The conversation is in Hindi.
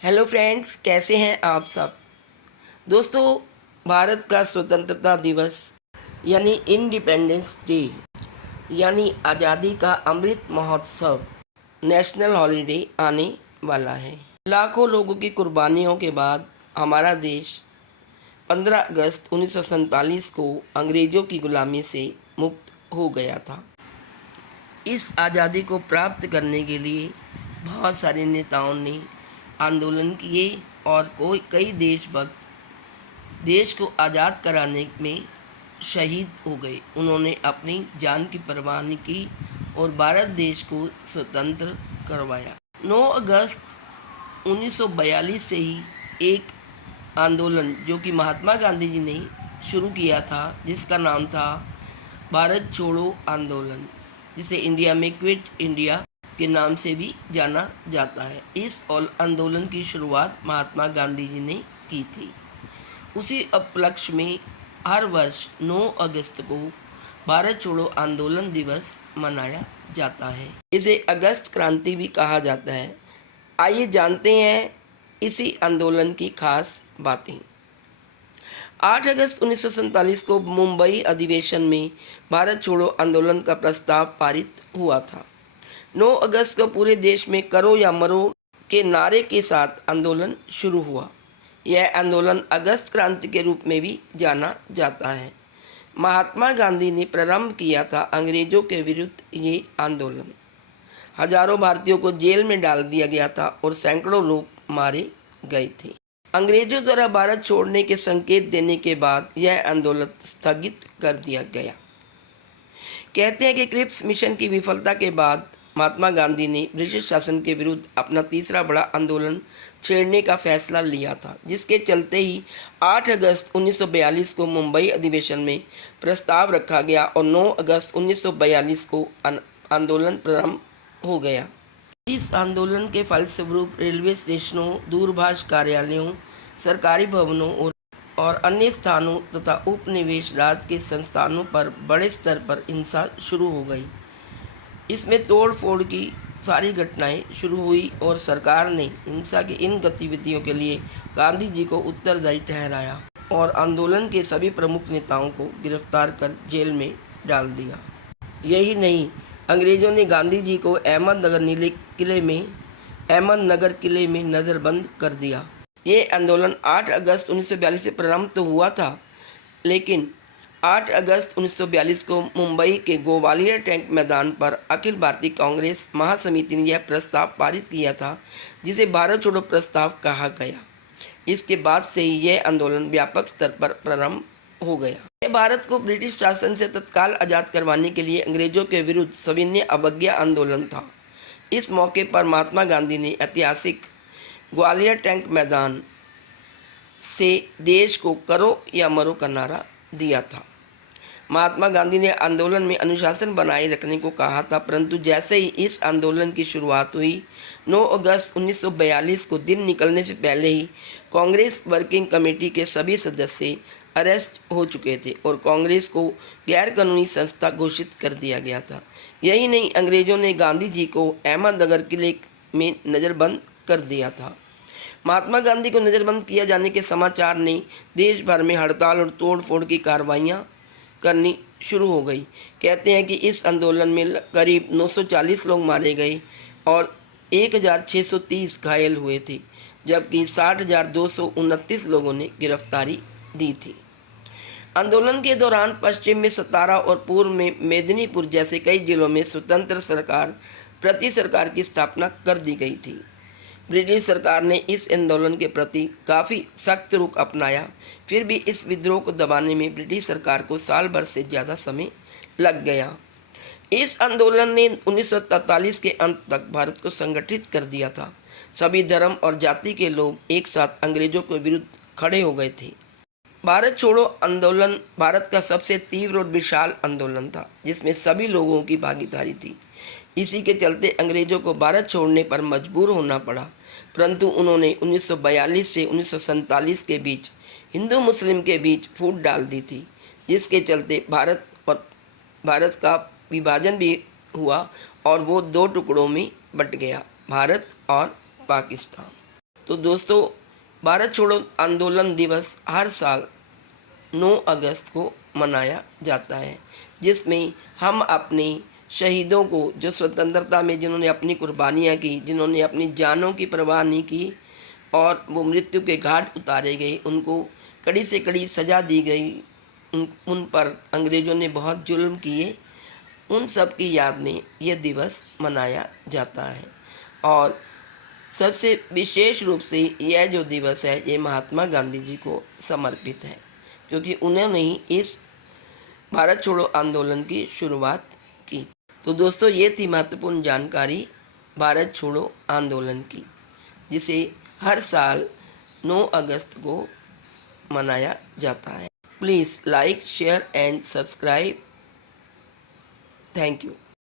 हेलो फ्रेंड्स, कैसे हैं आप सब। दोस्तों, भारत का स्वतंत्रता दिवस यानी इंडिपेंडेंस डे यानी आज़ादी का अमृत महोत्सव नेशनल हॉलिडे आने वाला है। लाखों लोगों की कुर्बानियों के बाद हमारा देश 15 अगस्त 1947 को अंग्रेज़ों की गुलामी से मुक्त हो गया था। इस आज़ादी को प्राप्त करने के लिए बहुत सारे नेताओं ने आंदोलन किए और कई देशभक्त देश को आज़ाद कराने में शहीद हो गए। उन्होंने अपनी जान की परवाह नहीं की और भारत देश को स्वतंत्र करवाया। 9 अगस्त 1942 से ही एक आंदोलन जो कि महात्मा गांधी जी ने शुरू किया था, जिसका नाम था भारत छोड़ो आंदोलन, जिसे इंडिया में क्विट इंडिया के नाम से भी जाना जाता है। इस आंदोलन की शुरुआत महात्मा गांधी जी ने की थी। उसी उपलक्ष्य में हर वर्ष 9 अगस्त को भारत छोड़ो आंदोलन दिवस मनाया जाता है। इसे अगस्त क्रांति भी कहा जाता है। आइए जानते हैं इसी आंदोलन की खास बातें। 8 अगस्त 1947 को मुंबई अधिवेशन में भारत छोड़ो आंदोलन का प्रस्ताव पारित हुआ था। 9 अगस्त को पूरे देश में करो या मरो के नारे के साथ आंदोलन शुरू हुआ। यह आंदोलन अगस्त क्रांति के रूप में भी जाना जाता है। महात्मा गांधी ने प्रारंभ किया था अंग्रेजों के विरुद्ध ये आंदोलन। हजारों भारतीयों को जेल में डाल दिया गया था और सैकड़ों लोग मारे गए थे। अंग्रेजों द्वारा भारत छोड़ने के संकेत देने के बाद यह आंदोलन स्थगित कर दिया गया। कहते हैं कि क्रिप्स मिशन की विफलता के बाद महात्मा गांधी ने ब्रिटिश शासन के विरुद्ध अपना तीसरा बड़ा आंदोलन छेड़ने का फैसला लिया था, जिसके चलते ही 8 अगस्त 1942 को मुंबई अधिवेशन में प्रस्ताव रखा गया और 9 अगस्त 1942 को आंदोलन प्रारंभ हो गया। इस आंदोलन के फलस्वरूप रेलवे स्टेशनों, दूरभाष कार्यालयों, सरकारी भवनों और अन्य स्थानों तथा उपनिवेश राज के संस्थानों पर बड़े स्तर पर हिंसा शुरू हो गई। इसमें तोड़ फोड़ की सारी घटनाएं शुरू हुई और सरकार ने हिंसा की इन गतिविधियों के लिए गांधी जी को उत्तरदायी ठहराया और आंदोलन के सभी प्रमुख नेताओं को गिरफ्तार कर जेल में डाल दिया। यही नहीं, अंग्रेजों ने गांधी जी को अहमदनगर किले में नज़रबंद कर दिया। ये आंदोलन 8 अगस्त 1942 से प्रारंभ तो हुआ था, लेकिन 8 अगस्त 1942 को मुंबई के ग्वालियर टैंक मैदान पर अखिल भारतीय कांग्रेस महासमिति ने यह प्रस्ताव पारित किया था, जिसे भारत छोड़ो प्रस्ताव कहा गया। इसके बाद से ही यह आंदोलन व्यापक स्तर पर प्रारंभ हो गया। यह भारत को ब्रिटिश शासन से तत्काल आज़ाद करवाने के लिए अंग्रेजों के विरुद्ध सविनय अवज्ञा आंदोलन था। इस मौके पर महात्मा गांधी ने ऐतिहासिक ग्वालियर टैंक मैदान से देश को करो या मरो का नारा दिया था। महात्मा गांधी ने आंदोलन में अनुशासन बनाए रखने को कहा था, परंतु जैसे ही इस आंदोलन की शुरुआत हुई, 9 अगस्त 1942 को दिन निकलने से पहले ही कांग्रेस वर्किंग कमेटी के सभी सदस्य अरेस्ट हो चुके थे और कांग्रेस को गैर कानूनी संस्था घोषित कर दिया गया था। यही नहीं, अंग्रेजों ने गांधी जी को अहमदनगर किले में नज़रबंद कर दिया था। महात्मा गांधी को नज़रबंद किया जाने के समाचार ने देश भर में हड़ताल और तोड़ फोड़ की कार्रवाइयाँ करनी शुरू हो गई। कहते हैं कि इस आंदोलन में करीब 940 लोग मारे गए और 1630 घायल हुए थे, जबकि 60,229 लोगों ने गिरफ्तारी दी थी। आंदोलन के दौरान पश्चिम में सतारा और पूर्व में मेदिनीपुर जैसे कई जिलों में स्वतंत्र सरकार की स्थापना कर दी गई थी। ब्रिटिश सरकार ने इस आंदोलन के प्रति काफ़ी सख्त रुख अपनाया, फिर भी इस विद्रोह को दबाने में ब्रिटिश सरकार को साल भर से ज़्यादा समय लग गया। इस आंदोलन ने 1943 के अंत तक भारत को संगठित कर दिया था। सभी धर्म और जाति के लोग एक साथ अंग्रेजों के विरुद्ध खड़े हो गए थे। भारत छोड़ो आंदोलन भारत का सबसे तीव्र और विशाल आंदोलन था, जिसमें सभी लोगों की भागीदारी थी। इसी के चलते अंग्रेजों को भारत छोड़ने पर मजबूर होना पड़ा, परंतु उन्होंने 1942 से 1947 के बीच हिंदू मुस्लिम के बीच फूट डाल दी थी, जिसके चलते भारत का विभाजन भी हुआ और वो 2 टुकड़ों में बट गया, भारत और पाकिस्तान। तो दोस्तों, भारत छोड़ो आंदोलन दिवस हर साल 9 अगस्त को मनाया जाता है, जिसमें हम अपने शहीदों को, जो स्वतंत्रता में जिन्होंने अपनी कुर्बानियाँ की, जिन्होंने अपनी जानों की परवाह नहीं की और वो मृत्यु के घाट उतारे गए, उनको कड़ी से कड़ी सज़ा दी गई, उन पर अंग्रेज़ों ने बहुत जुल्म किए, उन सब की याद में यह दिवस मनाया जाता है। और सबसे विशेष रूप से यह जो दिवस है ये महात्मा गांधी जी को समर्पित है, क्योंकि उन्होंने ही इस भारत छोड़ो आंदोलन की शुरुआत की। तो दोस्तों, ये थी महत्वपूर्ण जानकारी भारत छोड़ो आंदोलन की, जिसे हर साल 9 अगस्त को मनाया जाता है। Please like, share and subscribe. Thank you.